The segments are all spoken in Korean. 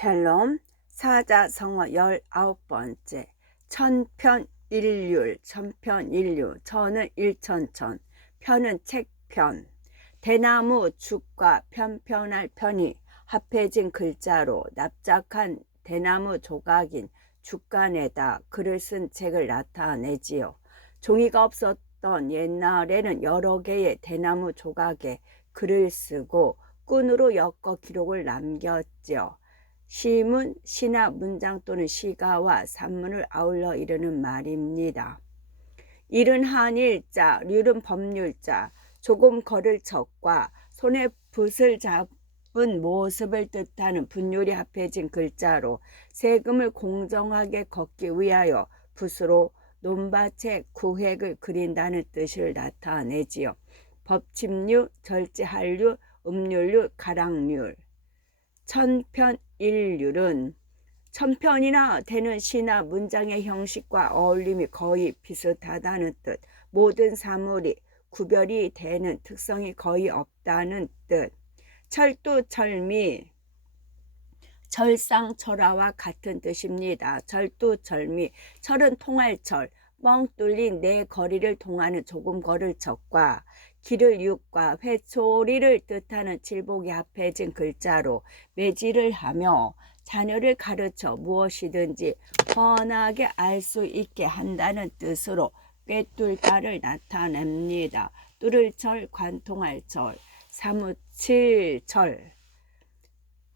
샬롬 사자성어 19번째 천편일률 천편일률 천은 일천천 편은 책편 대나무 죽과 편편할 편이 합해진 글자로 납작한 대나무 조각인 죽간에다 글을 쓴 책을 나타내지요. 종이가 없었던 옛날에는 여러 개의 대나무 조각에 글을 쓰고 끈으로 엮어 기록을 남겼지요. 시문, 시나 문장 또는 시가와 산문을 아울러 이르는 말입니다. 일은 한일자, 률은 법률자, 조금 걸을 척과 손에 붓을 잡은 모습을 뜻하는 분율이 합해진 글자로 세금을 공정하게 걷기 위하여 붓으로 논밭의 구획을 그린다는 뜻을 나타내지요. 법침률, 절제한률, 음률률, 가랑률. 천편일률은 천편이나 되는 시나 문장의 형식과 어울림이 거의 비슷하다는 뜻, 모든 사물이 구별이 되는 특성이 거의 없다는 뜻, 철두철미, 절상철화와 같은 뜻입니다. 철두철미, 철은 통할철, 뻥 뚫린 내 거리를 통하는 조금 걸을 척과 길을 육과 회초리를 뜻하는 칠복이 합해진 글자로 매질을 하며 자녀를 가르쳐 무엇이든지 훤하게 알 수 있게 한다는 뜻으로 꿰뚫다를 나타냅니다. 뚫을 철, 관통할 철, 사무칠 철.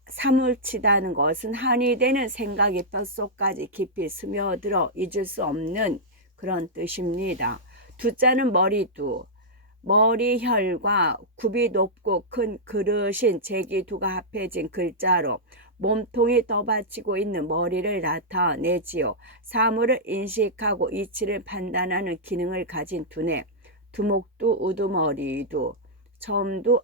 사무치다는 것은 한이 되는 생각이 뼛속까지 깊이 스며들어 잊을 수 없는 그런 뜻입니다. 두자는 머리두, 머리혈과 굽이 높고 큰 그릇인 제기두가 합해진 글자로 몸통이 떠받치고 있는 머리를 나타내지요. 사물을 인식하고 이치를 판단하는 기능을 가진 두뇌, 두목두, 우두머리두, 점두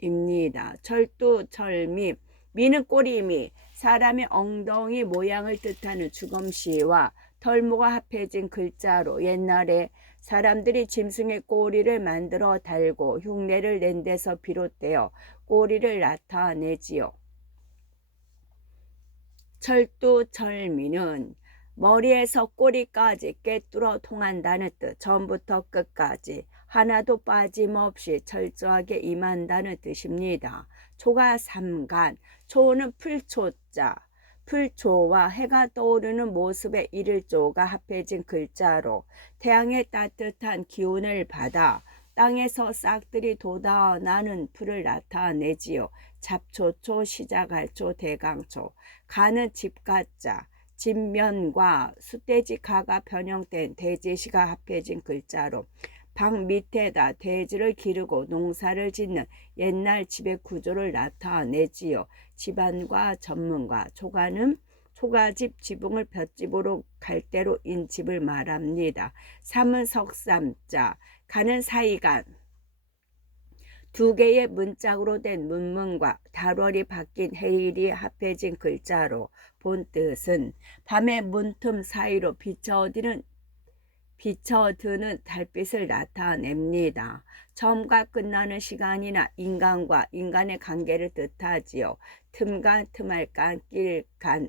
입니다. 철두철미, 미는 꼬리미, 사람의 엉덩이 모양을 뜻하는 주검시와 털모가 합해진 글자로 옛날에 사람들이 짐승의 꼬리를 만들어 달고 흉내를 낸 데서 비롯되어 꼬리를 나타내지요. 철두철미는 머리에서 꼬리까지 꿰뚫어 통한다는 뜻, 처음부터 끝까지 하나도 빠짐없이 철저하게 임한다는 뜻입니다. 초가 삼간, 초는 풀초자, 풀초와 해가 떠오르는 모습의 일일조가 합해진 글자로 태양의 따뜻한 기운을 받아 땅에서 싹들이 돋아나는 풀을 나타내지요. 잡초초, 시작할초, 대강초, 가는 집가자, 집면과 숫돼지가가 변형된 돼지시가 합해진 글자로 방 밑에다 돼지를 기르고 농사를 짓는 옛날 집의 구조를 나타내지요. 집안과 전문과 초가는 초가집, 지붕을 볏집으로 갈대로인 집을 말합니다. 삼은 석삼자, 가는 사이간, 두 개의 문짝으로 된 문문과 달월이 바뀐 해일이 합해진 글자로 본 뜻은 밤의 문틈 사이로 비쳐드는 달빛을 나타냅니다. 처음과 끝나는 시간이나 인간과 인간의 관계를 뜻하지요. 틈간, 틈할 간, 길간,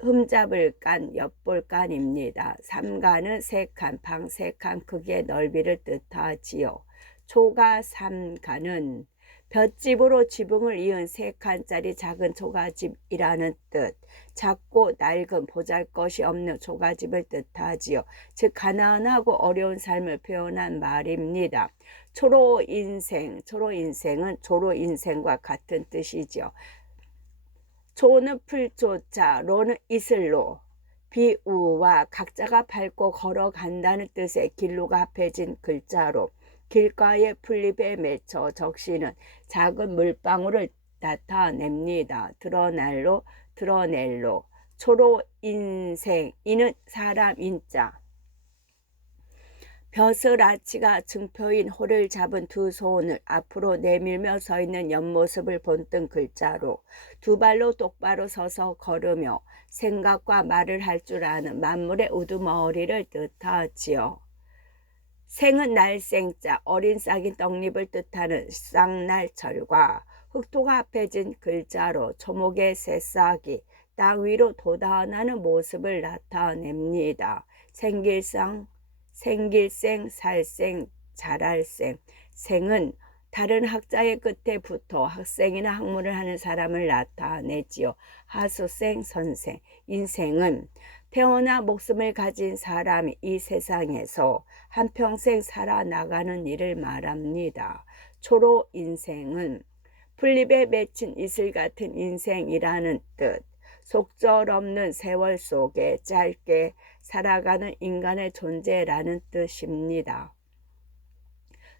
흠잡을 간, 엿볼 간입니다. 삼간은 세 칸, 방 세 칸 크기의 넓이를 뜻하지요. 초가 삼간은 볏집으로 지붕을 이은 세 칸짜리 작은 초가집이라는 뜻, 작고 낡은 보잘것이 없는 초가집을 뜻하지요. 즉 가난하고 어려운 삶을 표현한 말입니다. 초로인생, 초로인생은 조로인생과 같은 뜻이지요. 초는 풀초자, 로는 이슬로, 비우와 각자가 밟고 걸어간다는 뜻의 길로가 합해진 글자로 길가의 풀잎에 맺혀 적시는 작은 물방울을 나타냅니다. 드러날로, 드러낼로, 초로인생, 이는 사람 인자. 벼슬아치가 증표인 호를 잡은 두 손을 앞으로 내밀며 서 있는 옆모습을 본뜬 글자로 두 발로 똑바로 서서 걸으며 생각과 말을 할 줄 아는 만물의 우두머리를 뜻하지요. 생은 날생자, 어린 싹인 떡잎을 뜻하는 쌍날철과 흑토가 합해진 글자로 초목의 새싹이 땅 위로 돋아나는 모습을 나타냅니다. 생길생, 살생, 자랄생. 생은 다른 학자의 끝에 붙어 학생이나 학문을 하는 사람을 나타내지요. 하수생, 선생. 인생은 태어나 목숨을 가진 사람이 이 세상에서 한평생 살아나가는 일을 말합니다. 초로 인생은 풀잎에 맺힌 이슬 같은 인생이라는 뜻. 속절없는 세월 속에 짧게 살아가는 인간의 존재라는 뜻입니다.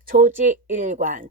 초지일관,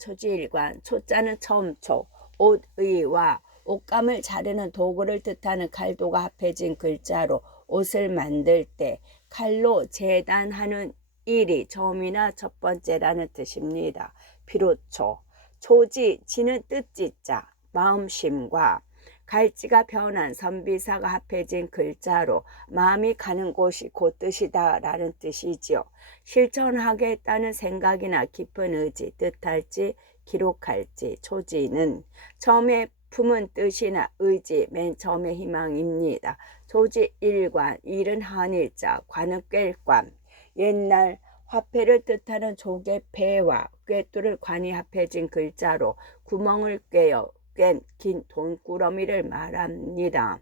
초자는 처음초, 옷의와 옷감을 자르는 도구를 뜻하는 칼도가 합해진 글자로 옷을 만들 때 칼로 재단하는 일이 처음이나 첫 번째라는 뜻입니다. 비로초, 초지, 지는 뜻지자, 마음심과 갈지가 변한 선비사가 합해진 글자로 마음이 가는 곳이 곧 뜻이다 라는 뜻이지요. 실천하겠다는 생각이나 깊은 의지, 뜻할지 기록할지. 초지는 처음에 품은 뜻이나 의지, 맨 처음의 희망입니다. 초지일관, 일은 한일자, 관은 꿰감. 옛날 화폐를 뜻하는 조개패와 꿰뚫을 관이 합해진 글자로 구멍을 꿰어 꿰 긴 돈꾸러미를 말합니다.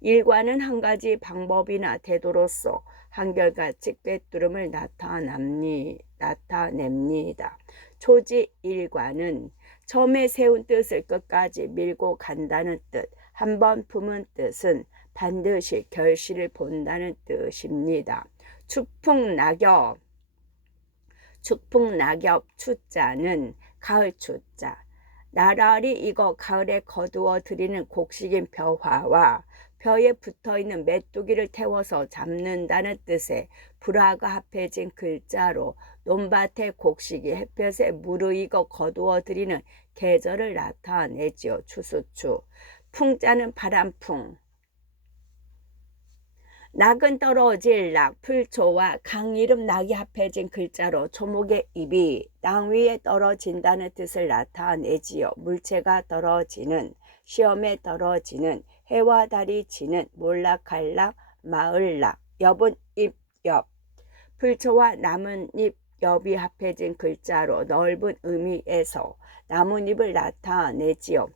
일관은 한 가지 방법이나 태도로서 한결같이 꿰뚫음을 나타냅니다. 초지일관은 처음에 세운 뜻을 끝까지 밀고 간다는 뜻, 한번 품은 뜻은 반드시 결실을 본다는 뜻입니다. 축풍낙엽, 추자는 가을 추자, 나란히 익어 가을에 거두어 들이는 곡식인 벼화와 벼에 붙어있는 메뚜기를 태워서 잡는다는 뜻의 불화가 합해진 글자로 논밭의 곡식이 햇볕에 무르익어 거두어 들이는 계절을 나타내지요. 추수추. 풍자는 바람풍, 낙은 떨어질 낙, 풀초와 강 이름 낙이 합해진 글자로 초목의 잎이 땅 위에 떨어진다는 뜻을 나타내지요. 물체가 떨어지는, 시험에 떨어지는, 해와 달이 지는, 몰락할락, 마을락. 엽은 잎엽, 풀초와 나뭇잎 엽이 합해진 글자로 넓은 의미에서 나뭇잎을 나타내지요.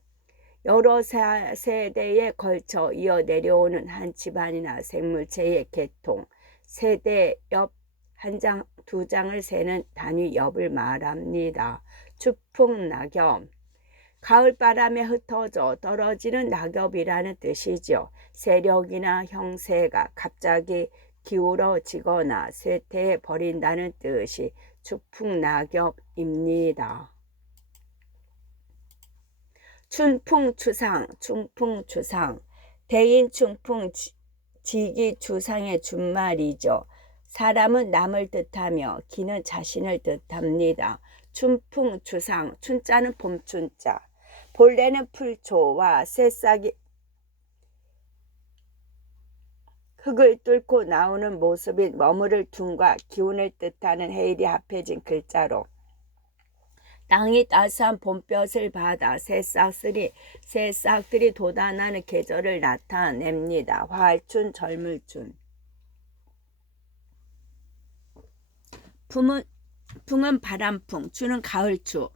여러 세대에 걸쳐 이어 내려오는 한 집안이나 생물체의 계통, 세대 엽, 한 장, 두 장을 세는 단위 엽을 말합니다. 추풍낙엽, 가을바람에 흩어져 떨어지는 낙엽이라는 뜻이죠. 세력이나 형세가 갑자기 기울어지거나 쇠퇴해 버린다는 뜻이 추풍낙엽입니다. 춘풍추상, 대인춘풍, 지기추상의 준말이죠. 사람은 남을 뜻하며 기는 자신을 뜻합니다. 춘풍추상, 춘자는 봄춘자, 본래는 풀초와 새싹이 흙을 뚫고 나오는 모습인 머무를 둔과 기운을 뜻하는 해일이 합해진 글자로 땅이 따스한 봄볕을 받아 새싹들이 돋아나는 계절을 나타냅니다. 화알춘, 절물춘. 풍은 바람풍, 추는 가을추,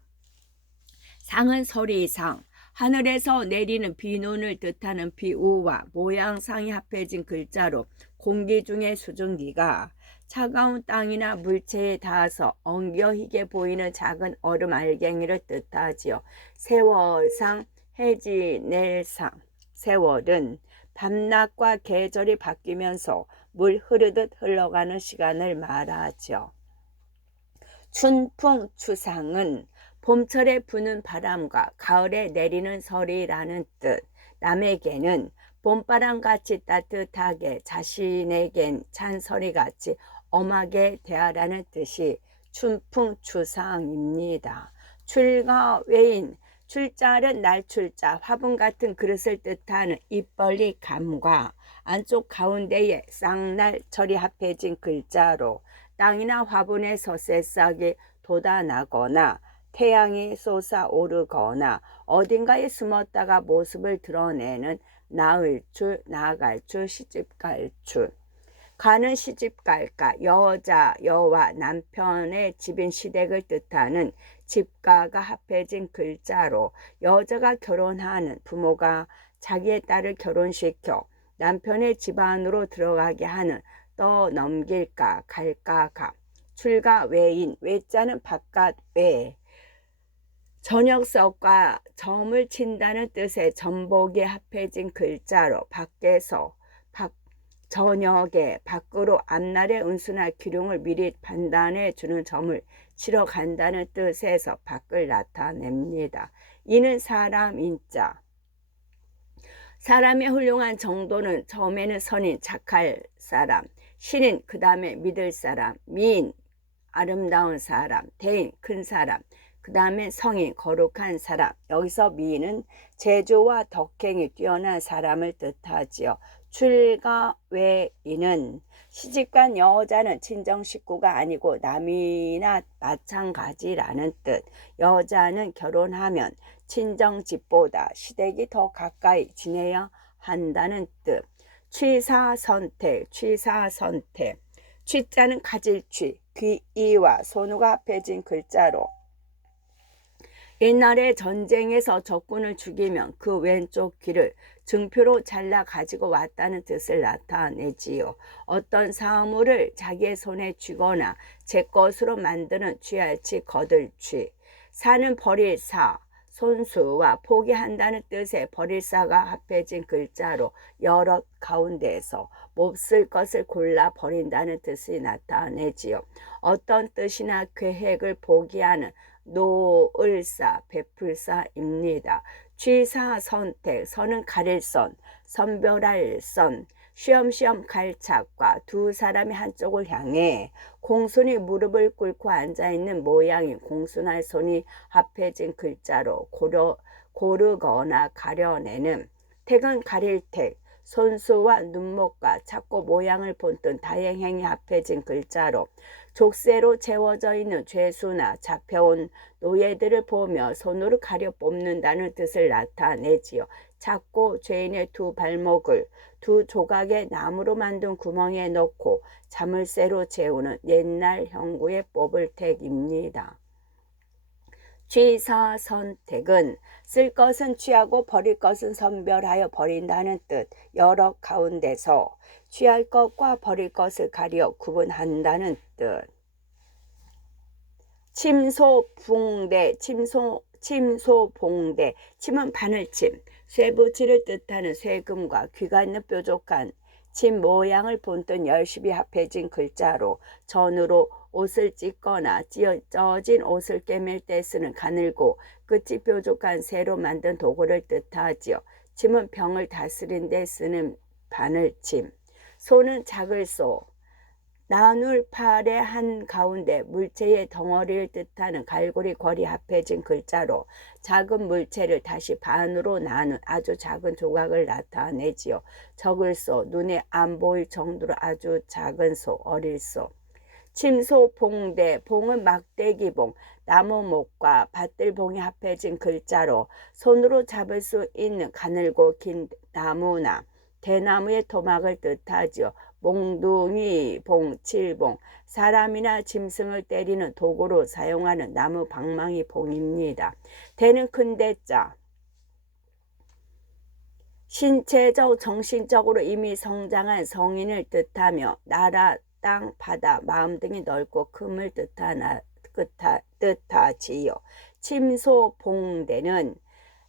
상은 서리상, 하늘에서 내리는 비눈을 뜻하는 비우와 모양상이 합해진 글자로 공기 중의 수증기가 차가운 땅이나 물체에 닿아서 엉겨히게 보이는 작은 얼음 알갱이를 뜻하지요. 세월상, 해지낼상. 세월은 밤낮과 계절이 바뀌면서 물 흐르듯 흘러가는 시간을 말하죠. 춘풍추상은 봄철에 부는 바람과 가을에 내리는 서리라는 뜻. 남에게는 봄바람같이 따뜻하게, 자신에겐 찬서리같이 엄하게 대하라는 뜻이 춘풍추상입니다. 출가 외인, 출자는 날출자, 화분 같은 그릇을 뜻하는 입벌리 감과 안쪽 가운데에 쌍날철이 합해진 글자로 땅이나 화분에서 새싹이 돋아나거나 태양이 솟아오르거나 어딘가에 숨었다가 모습을 드러내는 나흘출, 나갈출, 시집갈출. 가는 시집갈까, 여와 남편의 집인 시댁을 뜻하는 집가가 합해진 글자로 여자가 결혼하는, 부모가 자기의 딸을 결혼시켜 남편의 집안으로 들어가게 하는, 떠넘길까, 갈까, 가. 출가 외인, 외자는 바깥 외, 저녁석과 점을 친다는 뜻의 전복이 합해진 글자로 밖에서, 저녁에 밖으로 앞날의 운수나 기륭을 미리 판단해 주는 점을 치러 간다는 뜻에서 밖을 나타냅니다. 이는 사람 인자. 사람의 훌륭한 정도는 처음에는 선인, 착할 사람, 신인, 그 다음에 믿을 사람, 미인, 아름다운 사람, 대인, 큰 사람, 그 다음에 성인, 거룩한 사람. 여기서 미인은 재주와 덕행이 뛰어난 사람을 뜻하지요. 출가 외인은 시집간 여자는 친정 식구가 아니고 남이나 마찬가지라는 뜻. 여자는 결혼하면 친정 집보다 시댁이 더 가까이 지내야 한다는 뜻. 취사선택, 취사선택. 취자는 가질 취, 귀이와 손우가 합해진 글자로 옛날에 전쟁에서 적군을 죽이면 그 왼쪽 귀를 증표로 잘라 가지고 왔다는 뜻을 나타내지요. 어떤 사물을 자기의 손에 쥐거나 제 것으로 만드는 쥐알치, 거들쥐. 사는 버릴 사, 손수와 포기한다는 뜻의 버릴사가 합해진 글자로 여러 가운데에서 몹쓸 것을 골라 버린다는 뜻이 나타내지요. 어떤 뜻이나 계획을 포기하는 노을사, 베풀사입니다. 취사 선택, 선은 가릴 선, 선별할 선, 쉬엄쉬엄 갈착과 두 사람이 한쪽을 향해 공손히 무릎을 꿇고 앉아있는 모양인 공손할 손이 합해진 글자로 고르거나 가려내는. 택은 가릴 택, 손수와 눈목과 작고 모양을 본뜬 다행행이 합해진 글자로 족쇄로 채워져 있는 죄수나 잡혀온 노예들을 보며 손으로 가려 뽑는다는 뜻을 나타내지요. 작고 죄인의 두 발목을 두 조각의 나무로 만든 구멍에 넣고 자물쇠로 재우는 옛날 형구에 뽑을 택입니다. 취사선택은 쓸 것은 취하고 버릴 것은 선별하여 버린다는 뜻. 여러 가운데서 취할 것과 버릴 것을 가려 구분한다는 뜻. 침소붕대, 침소봉대. 침은 바늘침, 쇠붙이를 뜻하는 쇠금과 귀가 있는 뾰족한 침 모양을 본뜬 열심히 합해진 글자로 전으로 옷을 찢거나 찢어진 옷을 꿰맬 때 쓰는 가늘고 끝이 뾰족한 쇠로 만든 도구를 뜻하지요. 침은 병을 다스린 데 쓰는 바늘침. 소는 작을 소, 나눌팔의 한가운데 물체의 덩어리를 뜻하는 갈고리 거리 합해진 글자로 작은 물체를 다시 반으로 나눈 아주 작은 조각을 나타내지요. 적을 소, 눈에 안 보일 정도로 아주 작은 소, 어릴 소. 침소봉대, 봉은 막대기봉, 나무목과 밭들봉이 합해진 글자로 손으로 잡을 수 있는 가늘고 긴 나무나 대나무의 토막을 뜻하지요. 몽둥이 봉, 칠봉, 사람이나 짐승을 때리는 도구로 사용하는 나무 방망이 봉입니다. 대는 큰 대자, 신체적, 정신적으로 이미 성장한 성인을 뜻하며 나라, 땅, 바다, 마음 등이 넓고 큼을 뜻하지요. 침소봉대는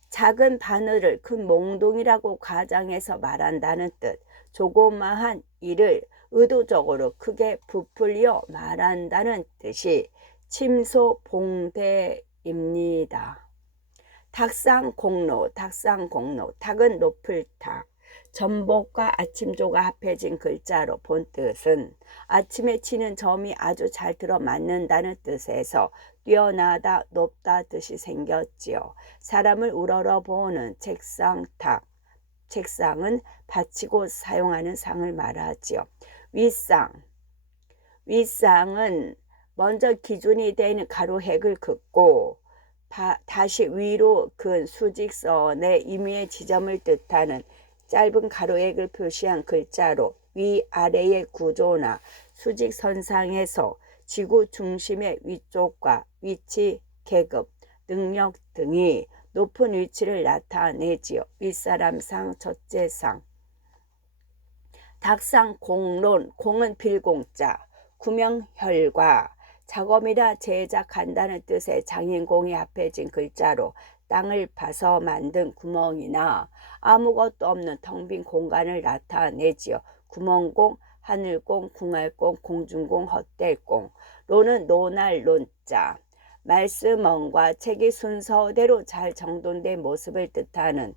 작은 바늘을 큰 몽둥이라고 가장해서 말한다는 뜻. 조그마한 일을 의도적으로 크게 부풀려 말한다는 뜻이 침소봉대입니다. 탁상공로, 탁상공로. 탁은 높을 탁. 전복과 아침조가 합해진 글자로 본뜻은 아침에 치는 점이 아주 잘 들어맞는다는 뜻에서 뛰어나다, 높다 뜻이 생겼지요. 사람을 우러러보는 책상탁. 책상은 받치고 사용하는 상을 말하지요. 윗상. 윗상은 먼저 기준이 되는 가로 획을 긋고 다시 위로 근 수직선의 임의의 지점을 뜻하는 짧은 가로액을 표시한 글자로 위아래의 구조나 수직선상에서 지구 중심의 위쪽과 위치, 계급, 능력 등이 높은 위치를 나타내지요. 윗사람상, 첫째상. 닭상 공론, 공은 빌공자, 구명혈과 작업이라 제작한다는 뜻의 장인공이 합해진 글자로 땅을 파서 만든 구멍이나 아무것도 없는 텅 빈 공간을 나타내지요. 구멍공, 하늘공, 궁알공, 공중공, 헛될공. 로는 논할 논자. 말씀언과 책이 순서대로 잘 정돈된 모습을 뜻하는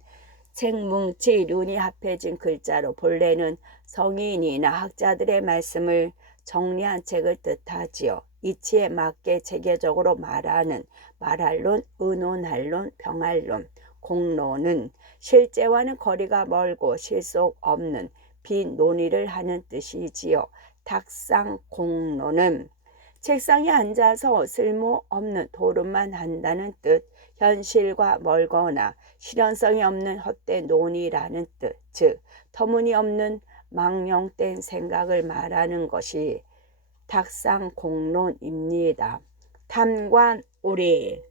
책뭉치 륜이 합해진 글자로 본래는 성인이나 학자들의 말씀을 정리한 책을 뜻하지요. 이치에 맞게 체계적으로 말하는 말할론, 의논할론, 병할론, 공론은 실제와는 거리가 멀고 실속 없는 비논의를 하는 뜻이지요. 탁상 공론은 책상에 앉아서 쓸모없는 토론만 한다는 뜻, 현실과 멀거나 실현성이 없는 헛된 논의라는 뜻, 즉 터무니없는 망령된 생각을 말하는 것이 탁상공론입니다. 탐관오리.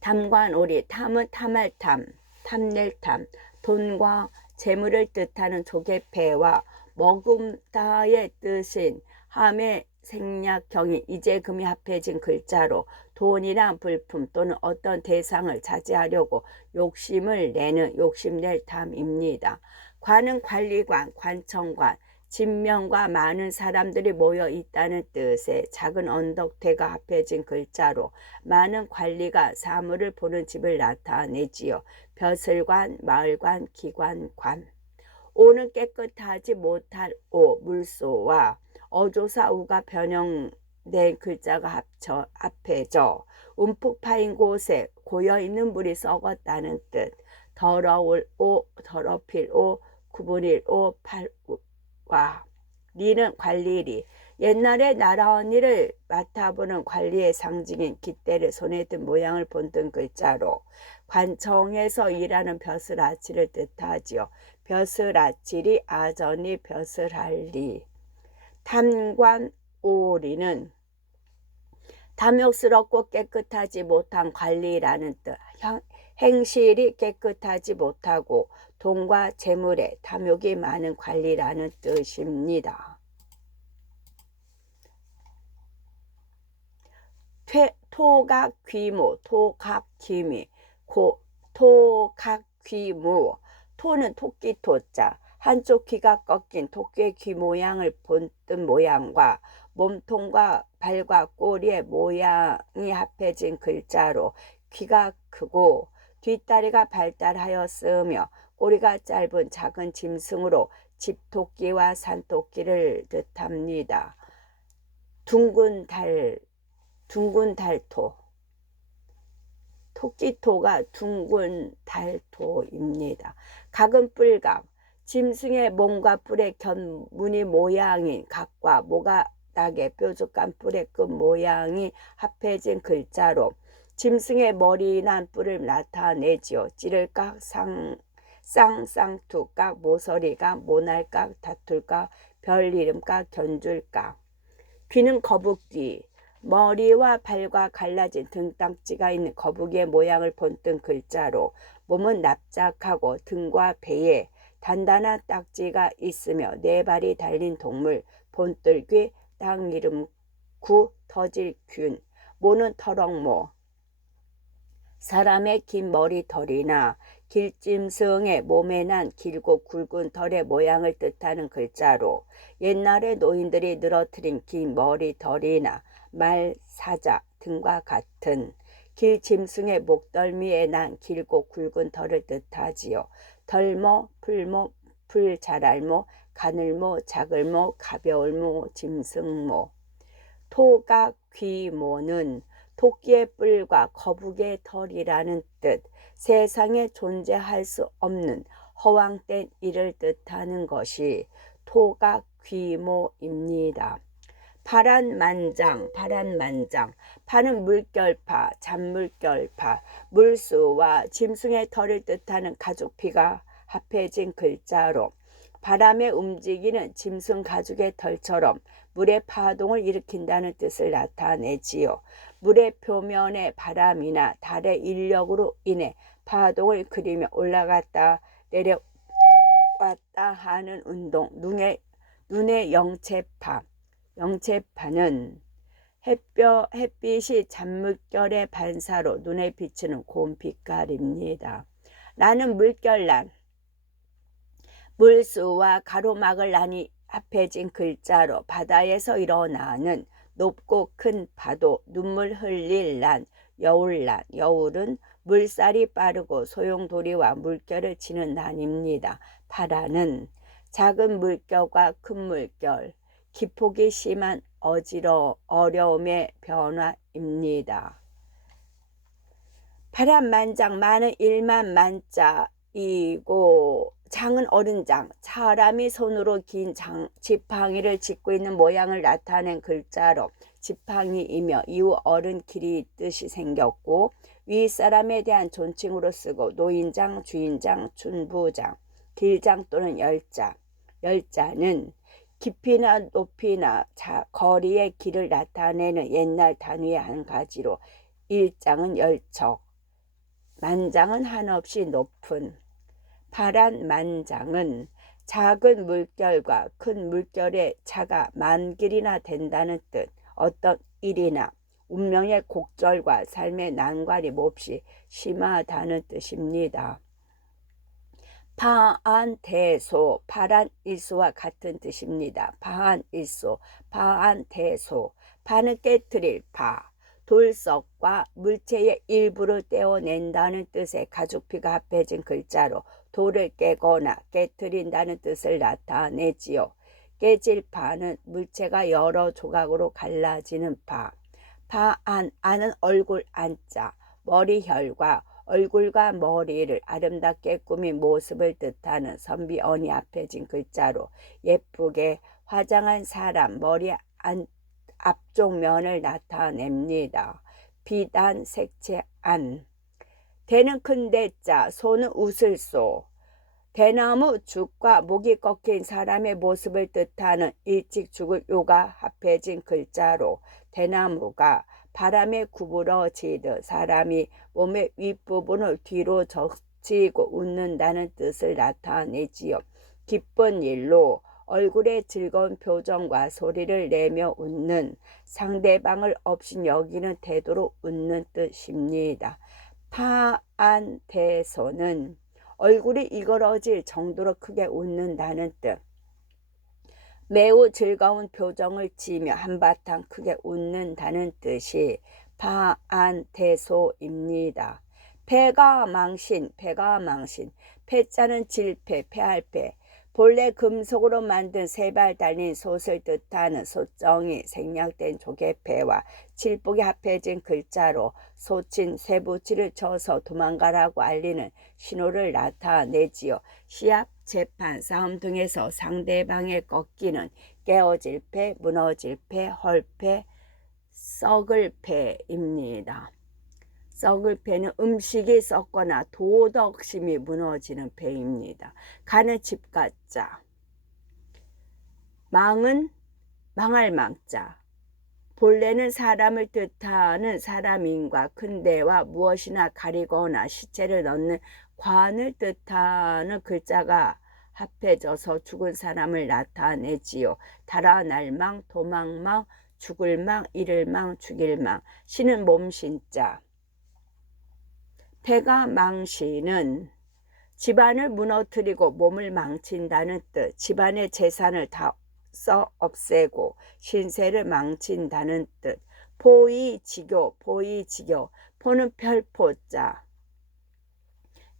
탐관오리. 탐은 탐할 탐, 탐낼 탐, 돈과 재물을 뜻하는 조개패와 머금다의 뜻인 함의 생략형이 이재금이 합해진 글자로 돈이란 불품 또는 어떤 대상을 차지하려고 욕심을 내는 욕심낼 탐입니다. 관은 관리관, 관청관, 진명과 많은 사람들이 모여 있다는 뜻의 작은 언덕대가 합해진 글자로 많은 관리가 사물을 보는 집을 나타내지요. 벼슬관, 마을관, 기관, 관. 오는 깨끗하지 못할 오, 물소와 어조사 우가 변형된 글자가 합해져 움푹 파인 곳에 고여있는 물이 썩었다는 뜻. 더러울 오, 더럽힐 오, 구분일 오, 팔와. 리는 관리리. 옛날에 나라 언니를 맡아보는 관리의 상징인 깃대를 손에 든 모양을 본뜬 글자로 관청에서 일하는 벼슬아치를 뜻하지요. 벼슬아치리, 아전이, 벼슬할리. 탐관오리는 탐욕스럽고 깨끗하지 못한 관리라는 뜻. 행실이 깨끗하지 못하고 돈과 재물에 탐욕이 많은 관리라는 뜻입니다. 토각귀무, 토각귀미, 토각귀무. 토는 토끼 토자, 한쪽 귀가 꺾인 토끼의 귀 모양을 본뜬 모양과 몸통과 발과 꼬리의 모양이 합해진 글자로 귀가 크고 뒷다리가 발달하였으며 꼬리가 짧은 작은 짐승으로 집토끼와 산토끼를 뜻합니다. 둥근 달토. 토끼토가 둥근 달토입니다. 각은 뿔각. 짐승의 몸과 뿔의 견무늬 모양인 각과 모가닥의 뾰족한 뿔의 끝 모양이 합해진 글자로 짐승의 머리 난 뿔을 나타내지요. 찌를각, 쌍쌍투각, 모서리각, 모날각, 다툴각, 별이름각, 견줄각. 귀는 거북귀. 머리와 발과 갈라진 등딱지가 있는 거북이의 모양을 본뜬 글자로 몸은 납작하고 등과 배에 단단한 딱지가 있으며 네 발이 달린 동물, 본뜰귀, 땅이름 구, 터질균. 모는 터럭모. 사람의 긴 머리털이나 길짐승의 몸에 난 길고 굵은 털의 모양을 뜻하는 글자로 옛날에 노인들이 늘어뜨린 긴 머리털이나 말, 사자 등과 같은 길짐승의 목덜미에 난 길고 굵은 털을 뜻하지요. 덜모, 풀모, 풀자랄모, 가늘모, 작을모, 가벼울모, 짐승모. 토각귀모는 토끼의 뿔과 거북이의 털이라는 뜻, 세상에 존재할 수 없는 허황된 일을 뜻하는 것이 토각귀모입니다. 파란만장, 파란만장. 파는 물결파, 잔물결파. 물수와 짐승의 털을 뜻하는 가죽피가 합해진 글자로 바람에 움직이는 짐승 가죽의 털처럼 물의 파동을 일으킨다는 뜻을 나타내지요. 물의 표면에 바람이나 달의 인력으로 인해 파동을 그리며 올라갔다 내려왔다 하는 운동, 눈의 영체파. 영체파는 햇빛이 잔물결의 반사로 눈에 비치는 고운 빛깔입니다. 나는 물결란, 물수와 가로막을 나니 합해진 글자로 바다에서 일어나는 높고 큰 파도, 눈물 흘릴 난, 여울난. 여울은 물살이 빠르고 소용돌이와 물결을 치는 난입니다. 파라는 작은 물결과 큰 물결, 기폭이 심한 어려움의 변화입니다. 파란만장, 만은 일만 만자이고 장은 어른 장, 사람이 손으로 긴 지팡이를 짚고 있는 모양을 나타낸 글자로 지팡이이며 이후 어른 길이 뜻이 생겼고 윗사람에 대한 존칭으로 쓰고 노인장, 주인장, 춘부장, 길장 또는 열자. 열자는 깊이나 높이나 거리의 길을 나타내는 옛날 단위의 한 가지로 일장은 열척, 만장은 한없이 높은. 파란만장은 작은 물결과 큰 물결의 차가 만길이나 된다는 뜻, 어떤 일이나 운명의 곡절과 삶의 난관이 몹시 심하다는 뜻입니다. 파안대소, 파란일소와 같은 뜻입니다. 파안일소, 파안대소. 파는 깨트릴 파, 돌석과 물체의 일부를 떼어낸다는 뜻의 가죽피가 합해진 글자로 돌을 깨거나 깨트린다는 뜻을 나타내지요. 깨질 파는 물체가 여러 조각으로 갈라지는 파. 파안, 안은 얼굴 안자, 머리혈과 얼굴과 머리를 아름답게 꾸민 모습을 뜻하는 선비언이 합해진 글자로 예쁘게 화장한 사람 머리 앞쪽 면을 나타냅니다. 비단 색채 안. 대는 큰 대자, 소는 웃을 소. 대나무 죽과 목이 꺾인 사람의 모습을 뜻하는 일찍 죽을 요가 합해진 글자로 대나무가 바람에 구부러지듯 사람이 몸의 윗부분을 뒤로 젖히고 웃는다는 뜻을 나타내지요. 기쁜 일로 얼굴에 즐거운 표정과 소리를 내며 웃는, 상대방을 업신여기는 태도로 웃는 뜻입니다. 파안대소는 얼굴이 이그러질 정도로 크게 웃는다는 뜻. 매우 즐거운 표정을 지으며 한바탕 크게 웃는다는 뜻이 파안대소입니다. 패가 망신, 패자는 질패, 패할 패. 본래 금속으로 만든 세 발 달린 솥을 뜻하는 솥정이 생략된 조개패와 칠복이 합해진 글자로 솥인 쇠붙이를 쳐서 도망가라고 알리는 신호를 나타내지요. 시합, 재판, 싸움 등에서 상대방의 꺾이는 깨어질 패, 무너질 패, 헐패, 썩을 패입니다. 썩을 패는 음식이 썩거나 도덕심이 무너지는 패입니다. 가는 집가자. 망은 망할 망자. 본래는 사람을 뜻하는 사람인과 큰 데와 무엇이나 가리거나 시체를 넣는 관을 뜻하는 글자가 합해져서 죽은 사람을 나타내지요. 달아날 망, 도망망, 죽을망, 잃을망, 죽일망. 신은 몸신자. 패가 망신은 집안을 무너뜨리고 몸을 망친다는 뜻, 집안의 재산을 다 없애고 신세를 망친다는 뜻. 포이지교, 포는 별포자.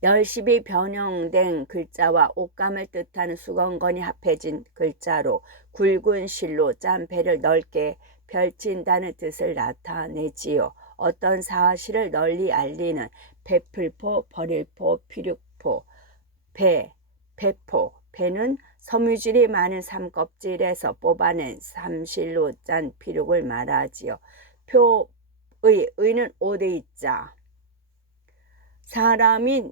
열심히 변형된 글자와 옷감을 뜻하는 수건건이 합해진 글자로 굵은 실로 짠 배를 넓게 펼친다는 뜻을 나타내지요. 어떤 사실을 널리 알리는 베풀포, 버릴포, 피륙포, 배포. 배는 섬유질이 많은 삼껍질에서 뽑아낸 삼실로 짠 피륙을 말하지요. 의는 오대이자. 사람이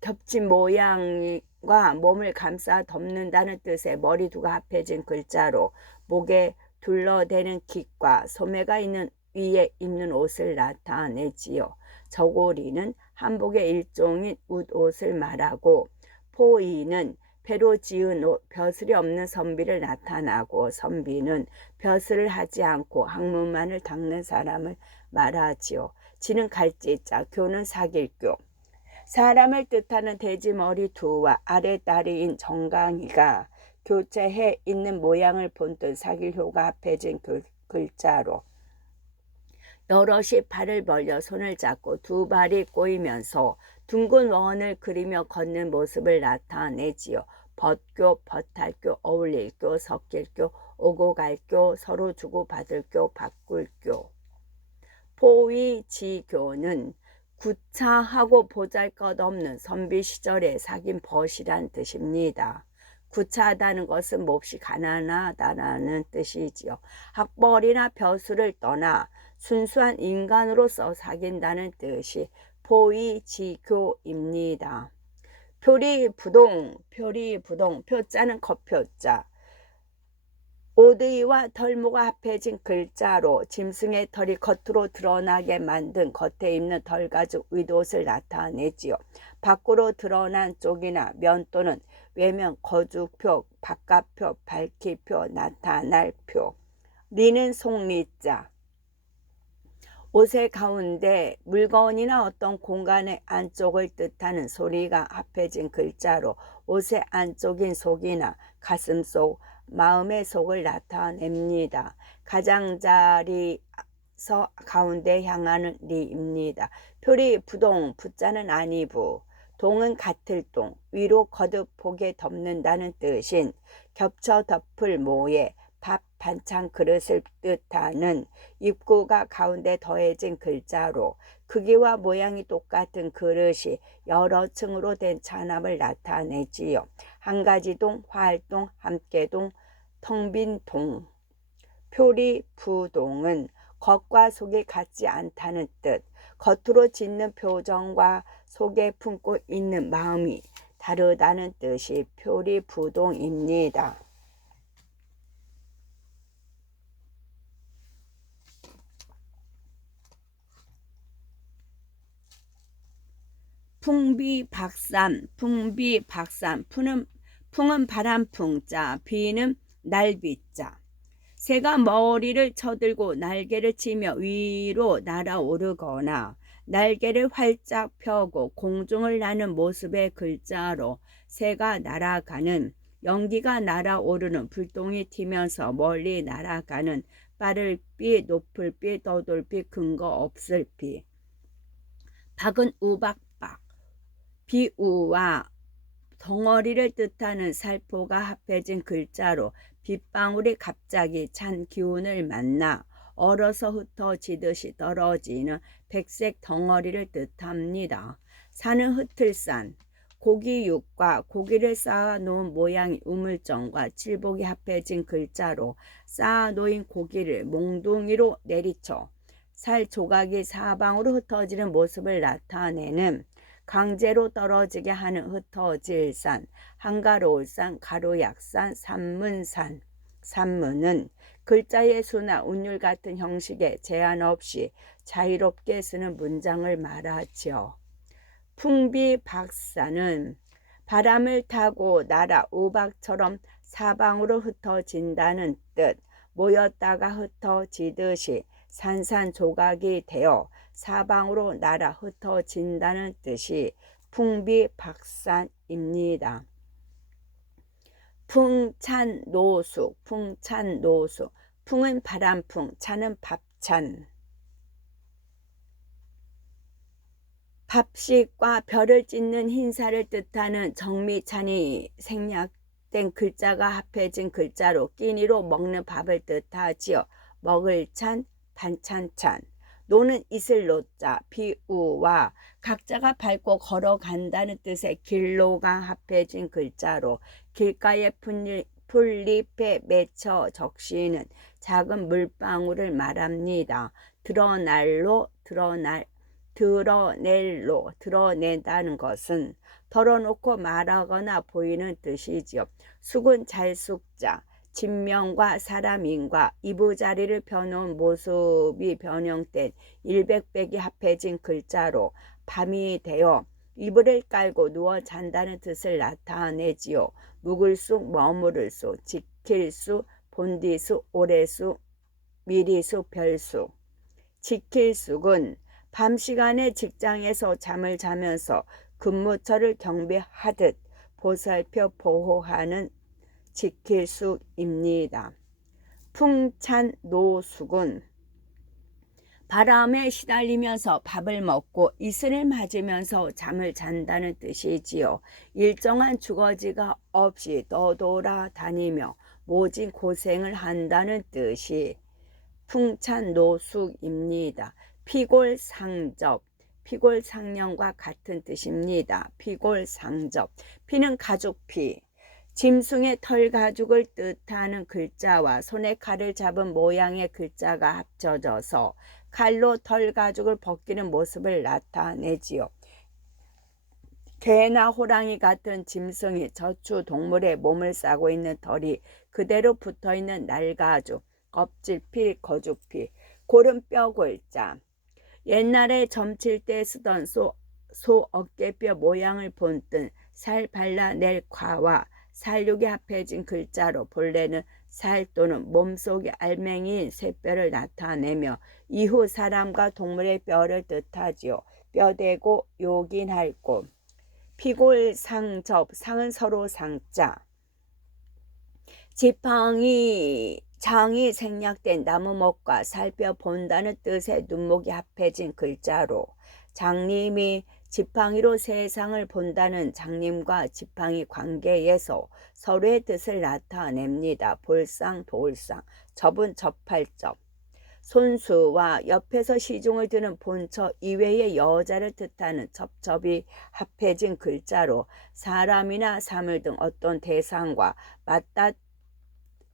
겹친 모양과 몸을 감싸 덮는다는 뜻의 머리두가 합해진 글자로 목에 둘러대는 깃과 소매가 있는 위에 입는 옷을 나타내지요. 저고리는 한복의 일종인 웃옷을 말하고, 포이는 배로 지은 옷, 벼슬이 없는 선비를 나타나고, 선비는 벼슬을 하지 않고 학문만을 닦는 사람을 말하지요. 지는 갈지자, 교는 사길교. 사람을 뜻하는 돼지머리 두와 아랫다리인 정강이가 교체해 있는 모양을 본뜬 사길효가 합해진 글자로 여럿이 발을 벌려 손을 잡고 두 발이 꼬이면서 둥근 원을 그리며 걷는 모습을 나타내지요. 벗교, 벗할교, 어울릴교, 섞일교, 오고 갈교, 서로 주고받을 교, 바꿀 교. 포위지교는 구차하고 보잘것없는 선비 시절에 사귄 벗이란 뜻입니다. 구차하다는 것은 몹시 가난하다는 뜻이지요. 학벌이나 벼슬을 떠나 순수한 인간으로서 사귄다는 뜻이 포위지교입니다. 표리부동, 표자는 거표자. 오드이와 덜모가 합해진 글자로 짐승의 털이 겉으로 드러나게 만든 겉에 입는 덜가죽 윗옷을 나타내지요. 밖으로 드러난 쪽이나 면 또는 외면, 거주표, 바깥표, 밝히표, 나타날표. 리는 속리자. 옷의 가운데 물건이나 어떤 공간의 안쪽을 뜻하는 소리가 합해진 글자로 옷의 안쪽인 속이나 가슴속, 마음의 속을 나타냅니다. 가장자리서 가운데 향하는 리입니다. 표리 부동, 부자는 아니부, 동은 같을 동, 위로 거듭 보게 덮는다는 뜻인 겹쳐 덮을 모에 밥 반찬 그릇을 뜻하는 입구가 가운데 더해진 글자로 크기와 모양이 똑같은 그릇이 여러 층으로 된 차남을 나타내지요. 한 가지 동, 활동, 함께동, 텅빈 동. 표리 부동은 겉과 속이 같지 않다는 뜻, 겉으로 짓는 표정과 속에 품고 있는 마음이 다르다는 뜻이 표리 부동입니다. 풍비박산, 풍은 바람풍자, 비는 날비자. 새가 머리를 쳐들고 날개를 치며 위로 날아오르거나 날개를 활짝 펴고 공중을 나는 모습의 글자로 새가 날아가는, 연기가 날아오르는, 불똥이 튀면서 멀리 날아가는, 빠를 비, 높을 비, 떠돌 비, 근거 없을 비. 박은 우박박, 비우와 덩어리를 뜻하는 살포가 합해진 글자로 빗방울이 갑자기 찬 기운을 만나 얼어서 흩어지듯이 떨어지는 백색 덩어리를 뜻합니다. 산은 흩을산, 고기육과 고기를 쌓아놓은 모양의 우물정과 칠복이 합해진 글자로 쌓아놓인 고기를 몽둥이로 내리쳐 살 조각이 사방으로 흩어지는 모습을 나타내는 강제로 떨어지게 하는 흩어질 산, 한가로울 산, 가로약산, 산문산. 산문은 글자의 수나 운율 같은 형식에 제한 없이 자유롭게 쓰는 문장을 말하죠. 풍비박산은 바람을 타고 날아 우박처럼 사방으로 흩어진다는 뜻, 모였다가 흩어지듯이 산산조각이 되어 사방으로 날아 흩어진다는 뜻이 풍비박산입니다. 풍찬노숙, 풍은 바람풍, 찬은 밥찬. 밥식과 별을 찢는 흰살을 뜻하는 정미찬이 생략된 글자가 합해진 글자로 끼니로 먹는 밥을 뜻하지요. 먹을 찬, 반찬찬. 노는 있을 노자, 비우와 각자가 밟고 걸어간다는 뜻의 길로가 합해진 글자로 길가에 풀잎에 맺혀 적시는 작은 물방울을 말합니다. 드러낸다는 것은 털어놓고 말하거나 보이는 뜻이지요. 숙은 잘 숙자, 진명과 사람인과 이부자리를 펴놓은 모습이 변형된 일백백이 합해진 글자로 밤이 되어 이불을 깔고 누워 잔다는 뜻을 나타내지요. 묵을 수, 머무를 수, 지킬 수, 본디수, 오래수, 미리수, 별수. 지킬 숙은 밤 시간에 직장에서 잠을 자면서 근무처를 경비하듯 보살펴 보호하는 지킬 숙입니다. 풍찬 노숙은 바람에 시달리면서 밥을 먹고 이슬을 맞으면서 잠을 잔다는 뜻이지요. 일정한 주거지가 없이 떠돌아다니며 모진 고생을 한다는 뜻이 풍찬 노숙입니다. 피골상접, 피골상령과 같은 뜻입니다. 피골상접, 피는 가죽피, 짐승의 털 가죽을 뜻하는 글자와 손에 칼을 잡은 모양의 글자가 합쳐져서 칼로 털 가죽을 벗기는 모습을 나타내지요. 개나 호랑이 같은 짐승이 저추 동물의 몸을 싸고 있는 털이 그대로 붙어있는 날가죽, 껍질피, 거죽피, 골은 뼈골자. 옛날에 점칠 때 쓰던 소 어깨뼈 모양을 본뜬 살 발라낼 과와 살육이 합해진 글자로 본래는 살 또는 몸속의 알맹이인 쇠뼈를 나타내며 이후 사람과 동물의 뼈를 뜻하지요. 뼈대고 요긴할 곳. 피골상접, 상은 서로 상자. 장이 생략된 나무목과 살펴본다는 뜻의 눈목이 합해진 글자로 장님이 지팡이로 세상을 본다는 장님과 지팡이 관계에서 서로의 뜻을 나타냅니다. 볼상, 도울상, 접은 접할접. 손수와 옆에서 시중을 드는 본처 이외의 여자를 뜻하는 첩첩이 합해진 글자로 사람이나 사물 등 어떤 대상과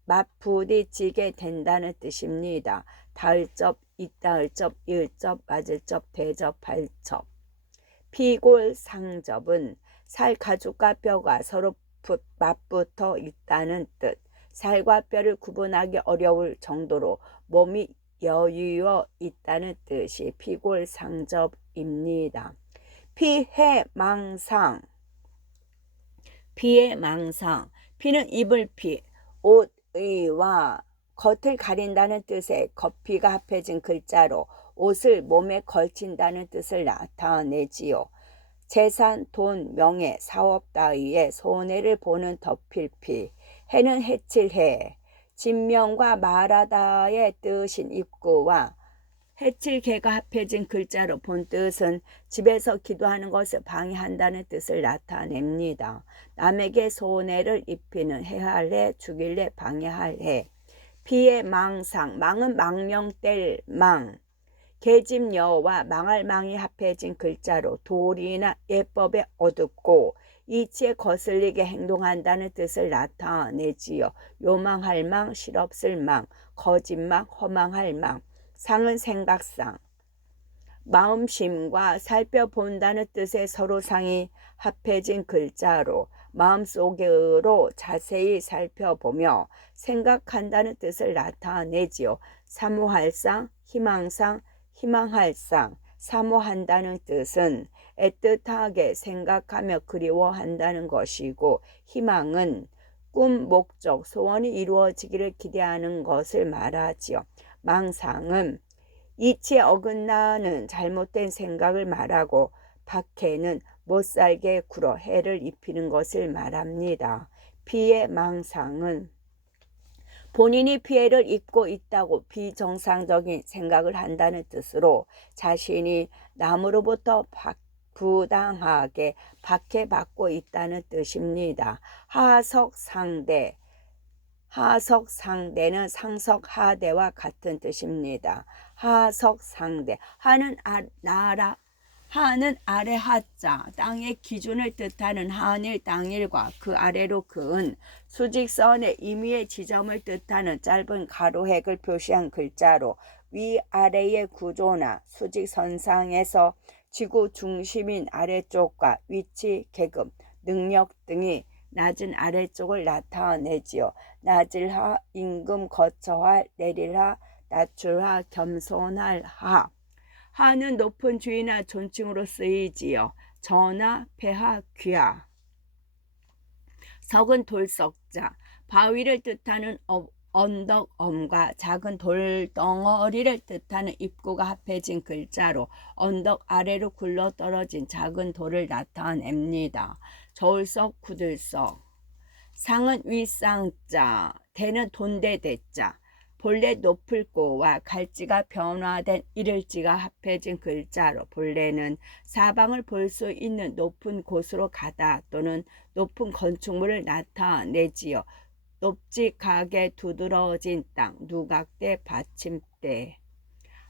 맞부딪히게 된다는 뜻입니다. 닿을접, 이따을접, 이을접, 맞을접, 대접할접. 피골상접은 살 가죽과 뼈가 서로 맞붙어 있다는 뜻. 살과 뼈를 구분하기 어려울 정도로 몸이 여유어 있다는 뜻이 피골상접입니다. 피해망상. 피해망상. 피는 이불피, 옷의와 겉을 가린다는 뜻의 겉피가 합해진 글자로 옷을 몸에 걸친다는 뜻을 나타내지요. 재산, 돈, 명예, 사업 따위의 손해를 보는 덮일피, 해는 해칠해, 진명과 말하다의 뜻인 입구와 해칠개가 합해진 글자로 본 뜻은 집에서 기도하는 것을 방해한다는 뜻을 나타냅니다. 남에게 손해를 입히는 해할 해, 죽일 해, 방해할 해. 피해 망상, 망은 망령될 망. 계집여와 망할 망이 합해진 글자로 도리나 예법에 어둡고 이치에 거슬리게 행동한다는 뜻을 나타내지요. 요망할 망, 실없을 망, 거짓망, 허망할 망. 상은 생각상. 마음심과 살펴본다는 뜻의 서로상이 합해진 글자로 마음속으로 자세히 살펴보며 생각한다는 뜻을 나타내지요. 사모할상, 희망상, 희망할상. 사모한다는 뜻은 애틋하게 생각하며 그리워한다는 것이고 희망은 꿈, 목적, 소원이 이루어지기를 기대하는 것을 말하지요. 망상은 이치에 어긋나는 잘못된 생각을 말하고 박해는 못살게 굴어 해를 입히는 것을 말합니다. 피해 망상은 본인이 피해를 입고 있다고 비정상적인 생각을 한다는 뜻으로 자신이 남으로부터 부당하게 박해받고 있다는 뜻입니다. 하석상대. 하석상대는 상석하대와 같은 뜻입니다. 하석상대. 하는 나라. 하는 아래 하자, 땅의 기준을 뜻하는 하늘 땅일과 그 아래로 그은, 수직선의 임의의 지점을 뜻하는 짧은 가로획을 표시한 글자로 위아래의 구조나 수직선상에서 지구 중심인 아래쪽과 위치, 계급, 능력 등이 낮은 아래쪽을 나타내지요. 낮을하, 임금 거처할, 내릴하, 낮출하, 겸손할 하. 하는 높은 주위나 존칭으로 쓰이지요. 전하, 폐하, 귀하. 석은 돌석자, 바위를 뜻하는 언덕, 엄과 작은 돌덩어리를 뜻하는 입구가 합해진 글자로 언덕 아래로 굴러떨어진 작은 돌을 나타냅니다. 저울석, 구들석. 상은 윗상자, 대는 돈대대자. 본래 높을 고와 갈지가 변화된 이를지가 합해진 글자로 본래는 사방을 볼 수 있는 높은 곳으로 가다 또는 높은 건축물을 나타내지요. 높직하게 두드러진 땅, 누각대, 받침대.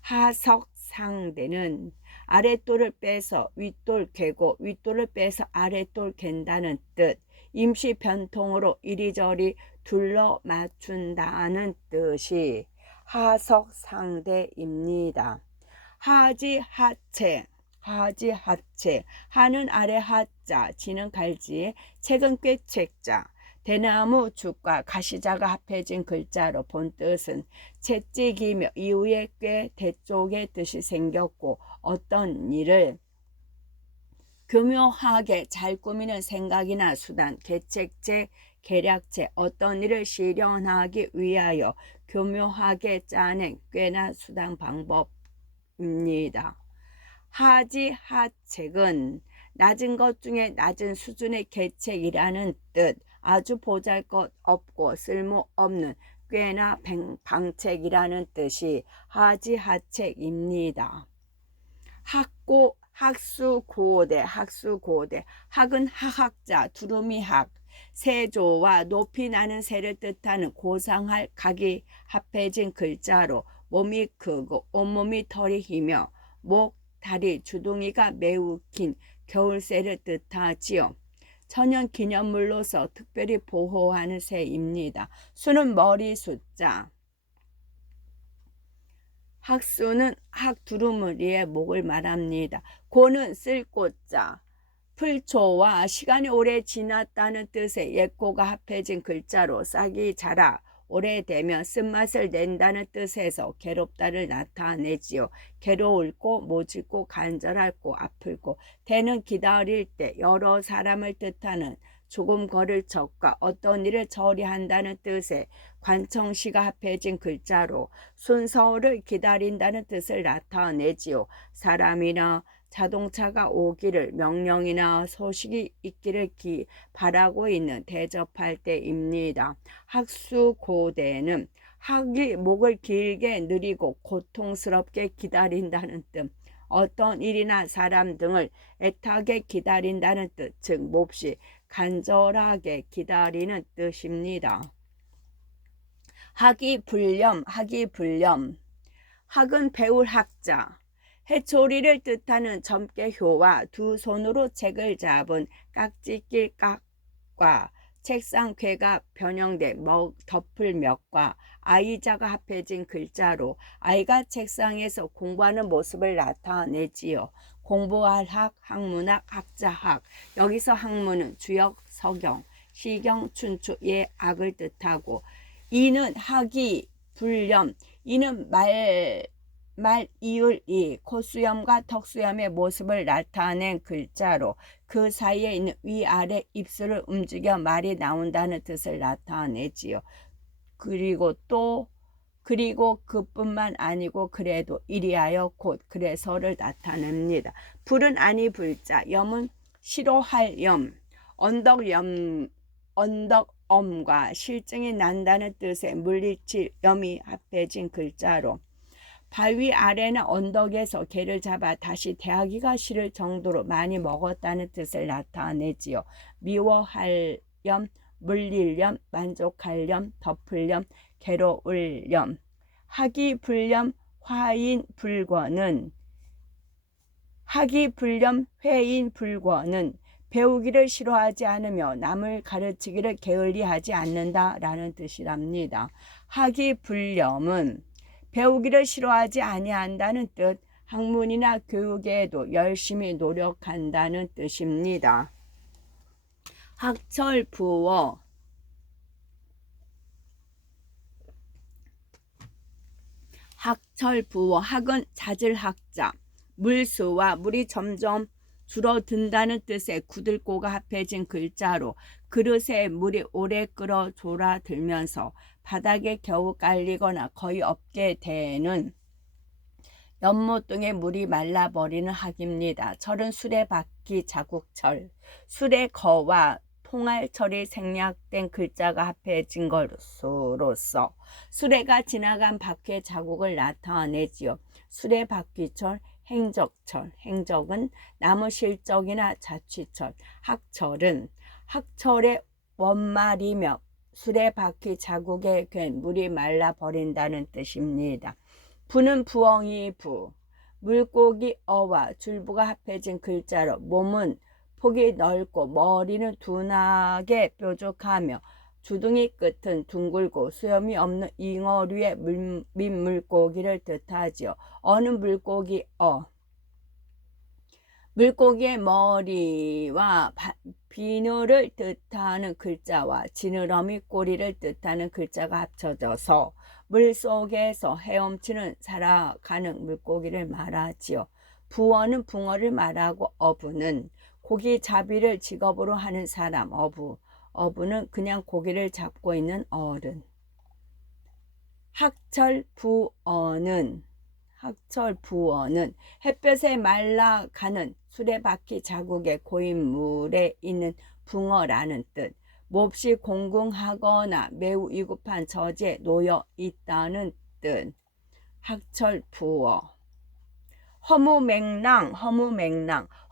하석상대는 아랫돌을 빼서 윗돌 개고 윗돌을 빼서 아랫돌 갠다는 뜻. 임시 변통으로 이리저리 둘러 맞춘다는 뜻이 하석상대입니다. 하지하책. 하지하책. 하는 아래 하자, 지는 갈지, 책은 꾀책자. 대나무 죽과 가시자가 합해진 글자로 본 뜻은 채찍이며 이후에 꽤 대쪽의 뜻이 생겼고 어떤 일을 교묘하게 잘 꾸미는 생각이나 수단, 계책체, 계략체, 어떤 일을 실현하기 위하여 교묘하게 짜낸 꾀나 수단 방법입니다. 하지하책은 낮은 것 중에 낮은 수준의 계책이라는 뜻, 아주 보잘것없고 쓸모없는 꾀나 방책이라는 뜻이 하지하책입니다. 학수고대. 학은 하학자, 두루미학, 세조와 높이 나는 새를 뜻하는 고상할 각이 합해진 글자로 몸이 크고 온몸이 털이 희며 목, 다리, 주둥이가 매우 긴 겨울새를 뜻하지요. 천연기념물로서 특별히 보호하는 새입니다. 수는 머리 숫자. 학수는 학두루무리의 목을 말합니다. 고는 쓸고자. 풀초와 시간이 오래 지났다는 뜻의 옛고가 합해진 글자로 싹이 자라 오래되면 쓴맛을 낸다는 뜻에서 괴롭다를 나타내지요. 괴로울고 모질고 간절할고 아플고. 대는 기다릴 때 여러 사람을 뜻하는 조금 걸을 적과 어떤 일을 처리한다는 뜻의 관청시가 합해진 글자로 순서를 기다린다는 뜻을 나타내지요. 사람이나 자동차가 오기를, 명령이나 소식이 있기를 바라고 있는 대접할 때입니다. 학수고대는 학이 목을 길게 느리고 고통스럽게 기다린다는 뜻, 어떤 일이나 사람 등을 애타게 기다린다는 뜻, 즉 몹시 간절하게 기다리는 뜻입니다. 학이불념. 학은 배울 학자. 해초리를 뜻하는 점괘효와 두 손으로 책을 잡은 깍지낄 깍과 책상 궤가 변형된 덮을 몇과 아이자가 합해진 글자로 아이가 책상에서 공부하는 모습을 나타내지요. 공부할 학, 학문학, 학자학. 여기서 학문은 주역, 서경, 시경, 춘추, 예, 악을 뜻하고 이는 학이, 불렴. 이는 말 이을 이, 콧수염과 턱수염의 모습을 나타낸 글자로 그 사이에 있는 위아래 입술을 움직여 말이 나온다는 뜻을 나타내지요. 그리고 그뿐만 아니고 그래도 이리하여 곧 그래서를 나타냅니다. 불은 아니 불자, 염은 싫어할 염, 언덕엄과 실증이 난다는 뜻의 물리칠 염이 합해진 글자로 바위 아래나 언덕에서 개를 잡아 다시 대하기가 싫을 정도로 많이 먹었다는 뜻을 나타내지요. 미워할 염, 물릴렴, 만족할렴, 덮을렴, 괴로울렴. 하기불렴 회인불권은 배우기를 싫어하지 않으며 남을 가르치기를 게을리하지 않는다라는 뜻이랍니다. 하기불렴은 배우기를 싫어하지 아니한다는 뜻, 학문이나 교육에도 열심히 노력한다는 뜻입니다. 학철부어, 학은 잦을 학자, 물수와 물이 점점 줄어든다는 뜻의 구들고가 합해진 글자로 그릇에 물이 오래 끓어 졸아들면서 바닥에 겨우 깔리거나 거의 없게 되는 연못 등의 물이 말라버리는 학입니다. 철은 수레바퀴 자국철, 수레거와 통알철이 생략된 글자가 합해진 것으로서 수레가 지나간 바퀴의 자국을 나타내지요. 수레바퀴철, 행적은 나무실적이나 자취철, 학철은 학철의 원말이며 수레바퀴 자국에 괜 물이 말라버린다는 뜻입니다. 부는 부엉이 부, 물고기 어와 줄부가 합해진 글자로 몸은 폭이 넓고 머리는 둔하게 뾰족하며 주둥이 끝은 둥글고 수염이 없는 잉어류의 민물고기를 뜻하지요. 어는 물고기 어. 물고기의 머리와 비늘을 뜻하는 글자와 지느러미 꼬리를 뜻하는 글자가 합쳐져서 물속에서 헤엄치는 살아가는 물고기를 말하지요. 부어는 붕어를 말하고 어부는 고기잡이를 직업으로 하는 사람, 어부는 그냥 고기를 잡고 있는 어른. 학철부어는 햇볕에 말라가는 수레바퀴 자국의 고인 물에 있는 붕어라는 뜻, 몹시 공궁하거나 매우 위급한 처지에 놓여 있다는 뜻. 학철부어. 허무맹랑,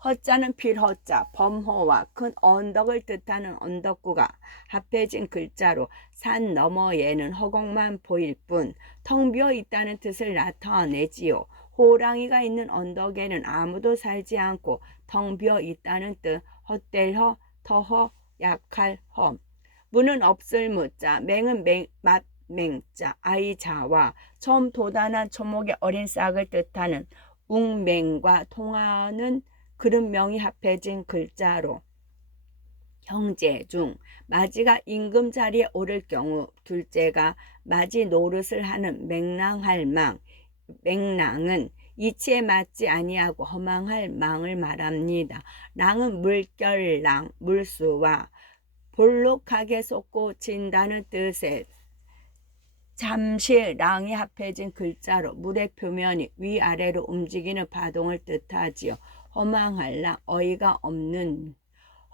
허자는 필허자, 범허와 큰 언덕을 뜻하는 언덕구가 합해진 글자로 산 너머에는 허공만 보일 뿐 텅 비어 있다는 뜻을 나타내지요. 호랑이가 있는 언덕에는 아무도 살지 않고 텅 비어 있다는 뜻. 헛될허, 터허, 약할허. 무는 없을 무자, 맹은 맹자, 아이자와 처음 도단한 초목의 어린 싹을 뜻하는 웅맹과 통하는 그릇명이 합해진 글자로 형제 중 마지가 임금 자리에 오를 경우 둘째가 마지 노릇을 하는 맹랑할 망, 맹랑은 이치에 맞지 아니하고 허망할 망을 말합니다. 랑은 물결랑, 물수와 볼록하게 솟구친다는 뜻의 잠시 랑이 합해진 글자로 물의 표면이 위아래로 움직이는 파동을 뜻하지요. 허망할 랑, 어이가 없는.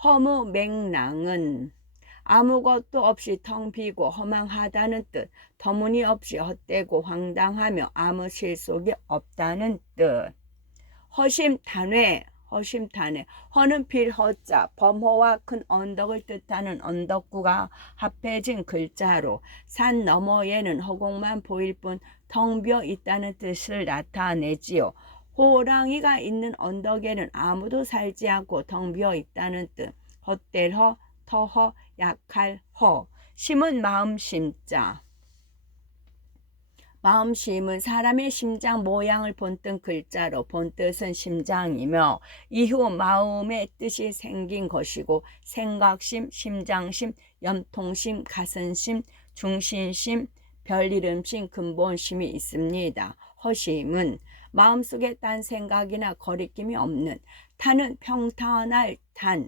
허무맹랑은 아무것도 없이 텅 비고 허망하다는 뜻, 터무니없이 헛되고 황당하며 아무 실속이 없다는 뜻. 허심탄회, 허는 필허자, 범허와 큰 언덕을 뜻하는 언덕구가 합해진 글자로 산 너머에는 허공만 보일 뿐 텅 비어 있다는 뜻을 나타내지요. 호랑이가 있는 언덕에는 아무도 살지 않고 텅 비어 있다는 뜻. 헛될허, 터허, 약할허. 심은 마음심자. 마음심은 사람의 심장 모양을 본뜬 글자로 본뜻은 심장이며 이후 마음의 뜻이 생긴 것이고 생각심, 심장심, 염통심, 가슴심, 중심심, 별이름심, 근본심이 있습니다. 허심은 마음속에 딴 생각이나 거리낌이 없는, 탄은 평탄할 탄,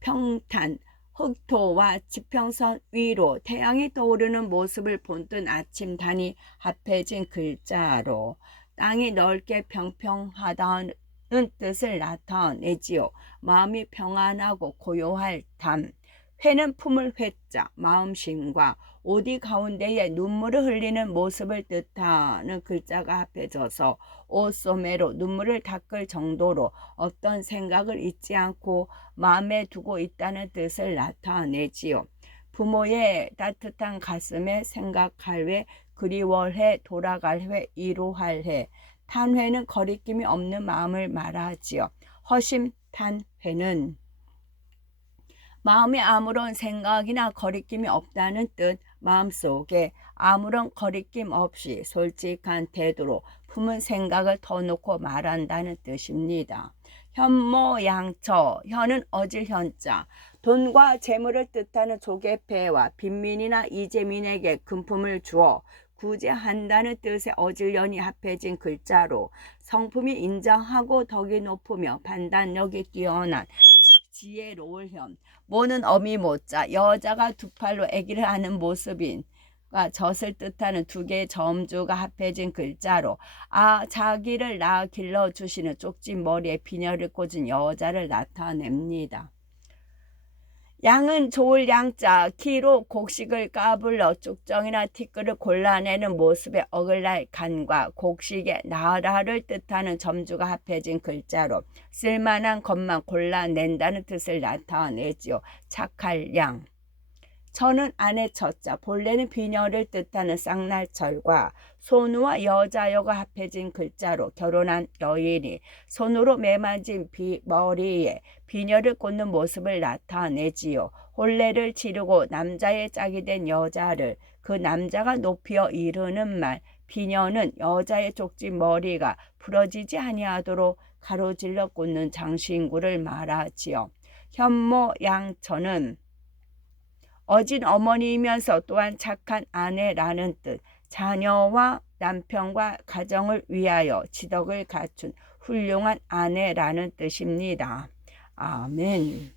평탄, 흑토와 지평선 위로 태양이 떠오르는 모습을 본뜬 아침단이 합해진 글자로 땅이 넓게 평평하다는 뜻을 나타내지요. 마음이 평안하고 고요할 담. 회는 품을 회자, 마음심과 오디 가운데에 눈물을 흘리는 모습을 뜻하는 글자가 합해져서 옷소매로 눈물을 닦을 정도로 어떤 생각을 잊지 않고 마음에 두고 있다는 뜻을 나타내지요. 부모의 따뜻한 가슴에 생각할 회, 그리워해 돌아갈 회, 이루할 회. 탄회는 거리낌이 없는 마음을 말하지요. 허심탄 회는 마음에 아무런 생각이나 거리낌이 없다는 뜻, 마음속에 아무런 거리낌 없이 솔직한 태도로 품은 생각을 터놓고 말한다는 뜻입니다. 현모양처, 현은 어질 현자, 돈과 재물을 뜻하는 조개패와 빈민이나 이재민에게 금품을 주어 구제한다는 뜻의 어질연이 합해진 글자로 성품이 인정하고 덕이 높으며 판단력이 뛰어난 지혜로울 현, 모는 어미 모자, 여자가 두 팔로 아기를 하는 모습인 젖을 뜻하는 두 개의 점주가 합해진 글자로 자기를 낳아 길러주시는 쪽진 머리에 비녀를 꽂은 여자를 나타냅니다. 양은 좋을 양자, 키로 곡식을 까불러 쭉정이나 티끌을 골라내는 모습의 어글날 간과 곡식의 나라를 뜻하는 점주가 합해진 글자로 쓸만한 것만 골라낸다는 뜻을 나타내지요. 착할 양. 처는 아내 처자, 본래는 비녀를 뜻하는 쌍날철과 손우와 여자여가 합해진 글자로 결혼한 여인이 손으로 매만진 머리에 비녀를 꽂는 모습을 나타내지요. 혼례를 치르고 남자의 짝이 된 여자를 그 남자가 높여 이르는 말, 비녀는 여자의 쪽진 머리가 부러지지 아니하도록 가로질러 꽂는 장신구를 말하지요. 현모양처는 어진 어머니이면서 또한 착한 아내라는 뜻, 자녀와 남편과 가정을 위하여 지덕을 갖춘 훌륭한 아내라는 뜻입니다. 아멘.